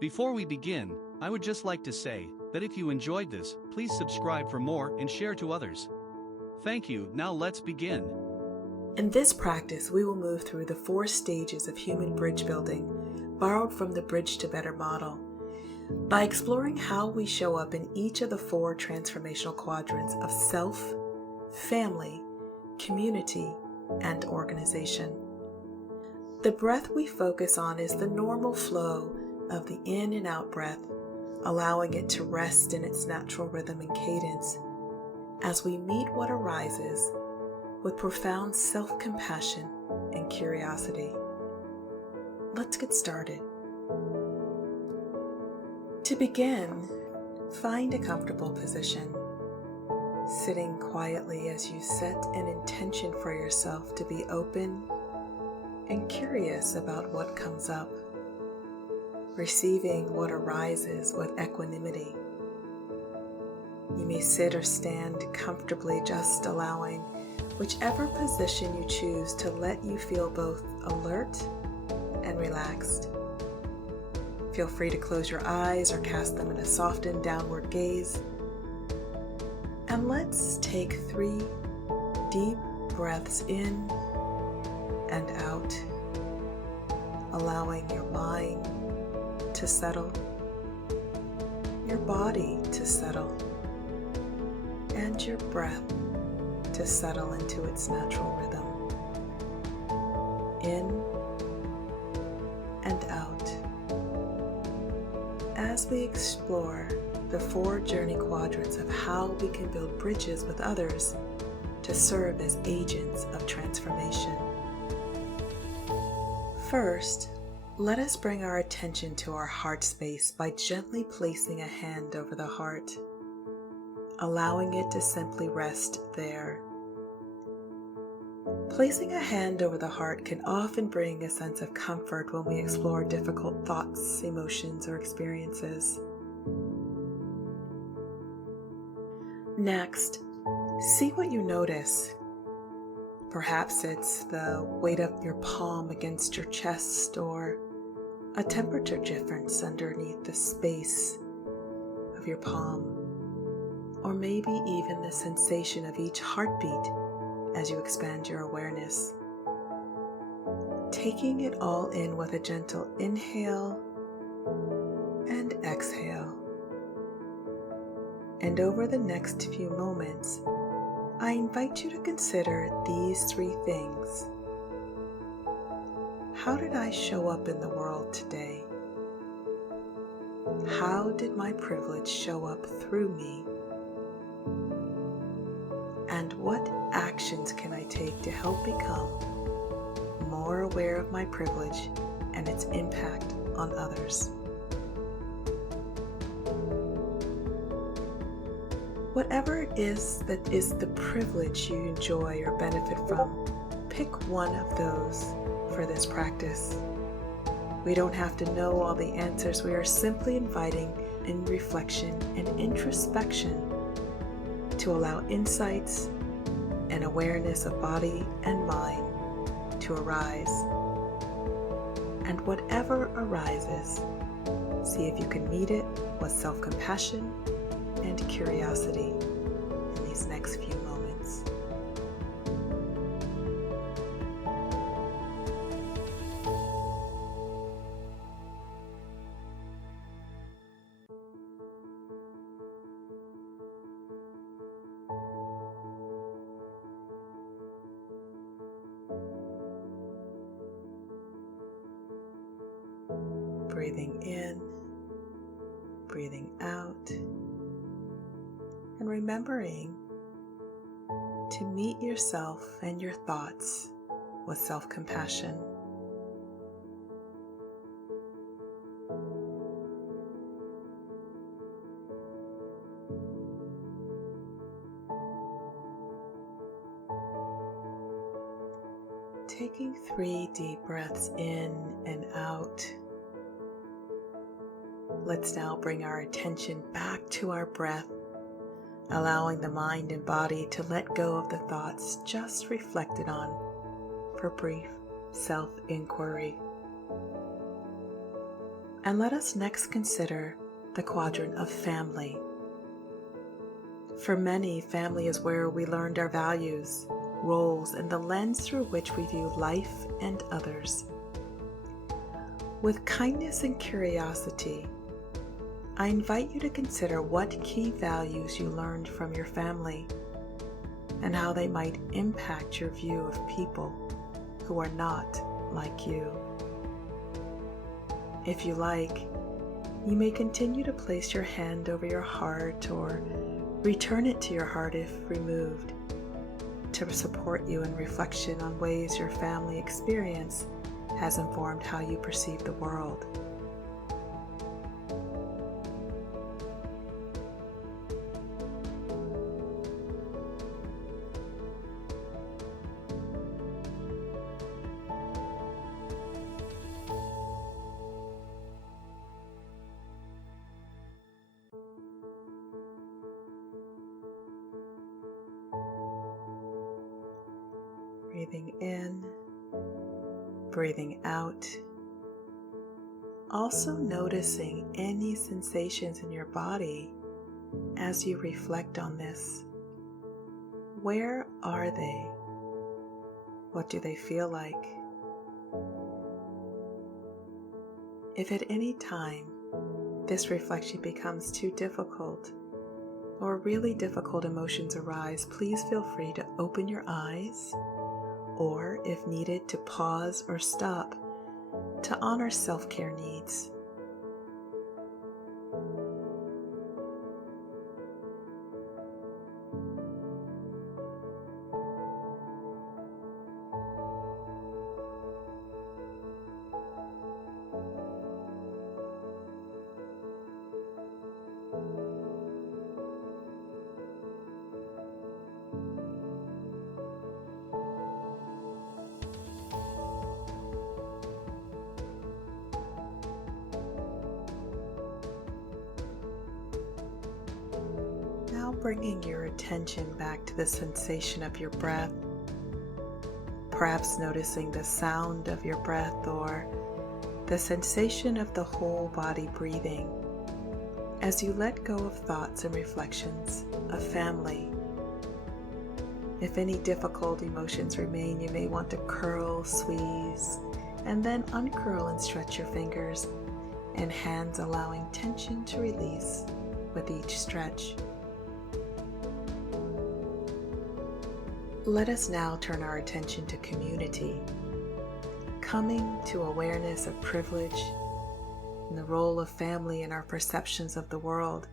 Before we begin, I would just like to say that if you enjoyed this, please subscribe for more and share to others. Thank you. Now let's begin. In this practice, we will move through the 4 stages of human bridge building, borrowed from the Bridge to Better model, by exploring how we show up in each of the 4 transformational quadrants of self, family, community, and organization. The breath we focus on is the normal flow of the in and out breath, allowing it to rest in its natural rhythm and cadence as we meet what arises with profound self-compassion and curiosity. Let's get started. To begin, find a comfortable position, sitting quietly as you set an intention for yourself to be open and curious about what comes up, receiving what arises with equanimity. You may sit or stand comfortably, just allowing whichever position you choose to let you feel both alert and relaxed. Feel free to close your eyes or cast them in a softened downward gaze. And let's take 3 deep breaths in and out, allowing your mind to settle, your body to settle, and your breath to settle into its natural rhythm. In and out. As we explore the 4 journey quadrants of how we can build bridges with others to serve as agents of transformation. First, let us bring our attention to our heart space by gently placing a hand over the heart, allowing it to simply rest there. Placing a hand over the heart can often bring a sense of comfort when we explore difficult thoughts, emotions, or experiences. Next, see what you notice. Perhaps it's the weight of your palm against your chest, or a temperature difference underneath the space of your palm, or maybe even the sensation of each heartbeat as you expand your awareness. Taking it all in with a gentle inhale and exhale. And over the next few moments, I invite you to consider these 3 things. How did I show up in the world today? How did my privilege show up through me? And what actions can I take to help become more aware of my privilege and its impact on others? Whatever it is that is the privilege you enjoy or benefit from, pick one of those for this practice. We don't have to know all the answers. We are simply inviting in reflection and introspection to allow insights and awareness of body and mind to arise. And whatever arises, see if you can meet it with self-compassion and curiosity in these next few moments. Breathing in, breathing out, and remembering to meet yourself and your thoughts with self-compassion. Taking 3 deep breaths in and out. Let's now bring our attention back to our breath, allowing the mind and body to let go of the thoughts just reflected on for brief self-inquiry. And let us next consider the quadrant of family. For many, family is where we learned our values, roles, and the lens through which we view life and others. With kindness and curiosity, I invite you to consider what key values you learned from your family and how they might impact your view of people who are not like you. If you like, you may continue to place your hand over your heart or return it to your heart if removed, to support you in reflection on ways your family experience has informed how you perceive the world. Breathing in, breathing out. Also noticing any sensations in your body as you reflect on this. Where are they? What do they feel like? If at any time this reflection becomes too difficult or really difficult emotions arise, please feel free to open your eyes, or if needed, to pause or stop to honor self-care needs. Now bringing your attention back to the sensation of your breath, perhaps noticing the sound of your breath or the sensation of the whole body breathing as you let go of thoughts and reflections of family. If any difficult emotions remain, you may want to curl, squeeze, and then uncurl and stretch your fingers and hands, allowing tension to release with each stretch. Let us now turn our attention to community, coming to awareness of privilege and the role of family in our perceptions of the world.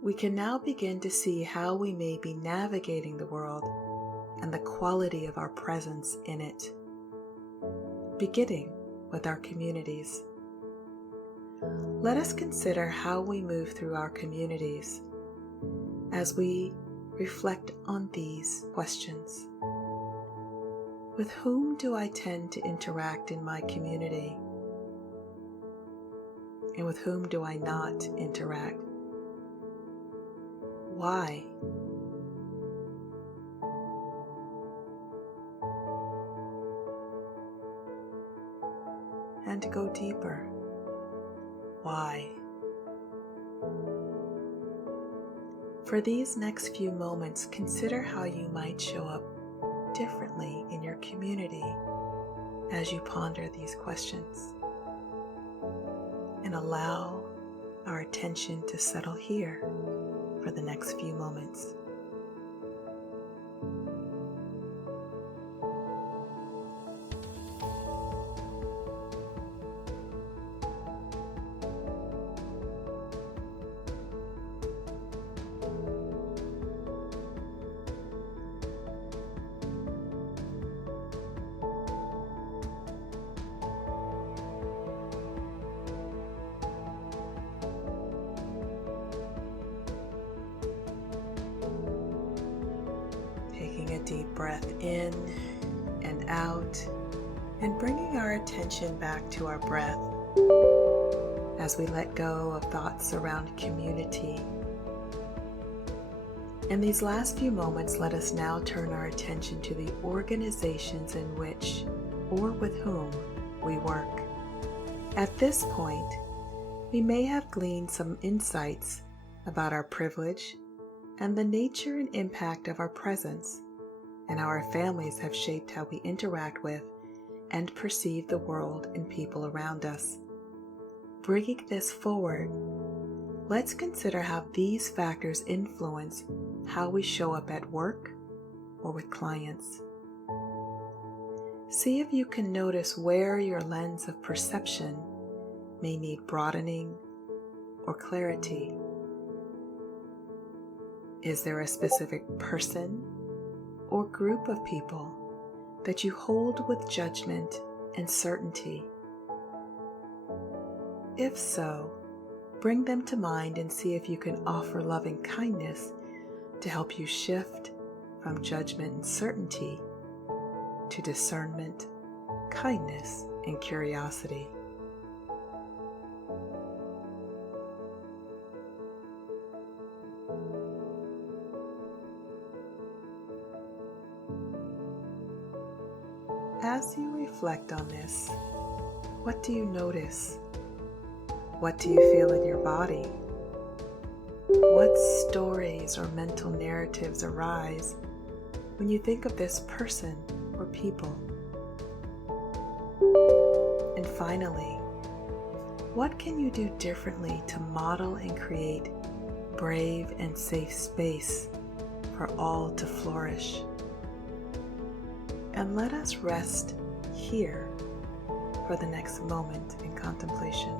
We can now begin to see how we may be navigating the world and the quality of our presence in it, beginning with our communities. Let us consider how we move through our communities as we reflect on these questions. With whom do I tend to interact in my community? And with whom do I not interact? Why? And to go deeper, why? For these next few moments, consider how you might show up differently in your community as you ponder these questions. And allow our attention to settle here for the next few moments. Taking a deep breath in and out, and bringing our attention back to our breath as we let go of thoughts around community. In these last few moments, let us now turn our attention to the organizations in which or with whom we work. At this point, we may have gleaned some insights about our privilege and the nature and impact of our presence, and how our families have shaped how we interact with and perceive the world and people around us. Bringing this forward, let's consider how these factors influence how we show up at work or with clients. See if you can notice where your lens of perception may need broadening or clarity. Is there a specific person or group of people that you hold with judgment and certainty? If so, bring them to mind and see if you can offer loving kindness to help you shift from judgment and certainty to discernment, kindness, and curiosity. As you reflect on this, what do you notice? What do you feel in your body? What stories or mental narratives arise when you think of this person or people? And finally, what can you do differently to model and create brave and safe space for all to flourish? And let us rest here for the next moment in contemplation.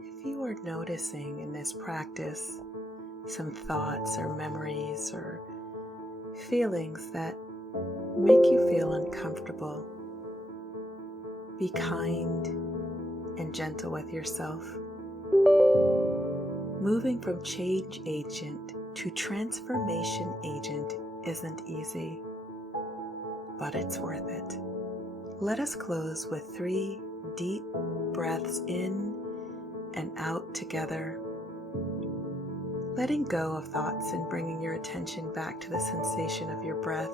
If you are noticing in this practice some thoughts or memories or feelings that make you feel uncomfortable, be kind and gentle with yourself. Moving from change agent to transformation agent isn't easy, but it's worth it. Let us close with 3 deep breaths in and out together, letting go of thoughts and bringing your attention back to the sensation of your breath.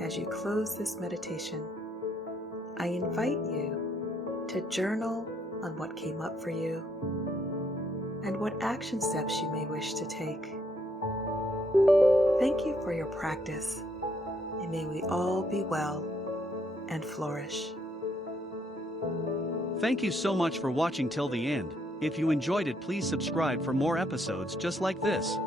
As you close this meditation, I invite you to journal on what came up for you and what action steps you may wish to take. Thank you for your practice, and may we all be well and flourish. Thank you so much for watching till the end. If you enjoyed it, please subscribe for more episodes just like this.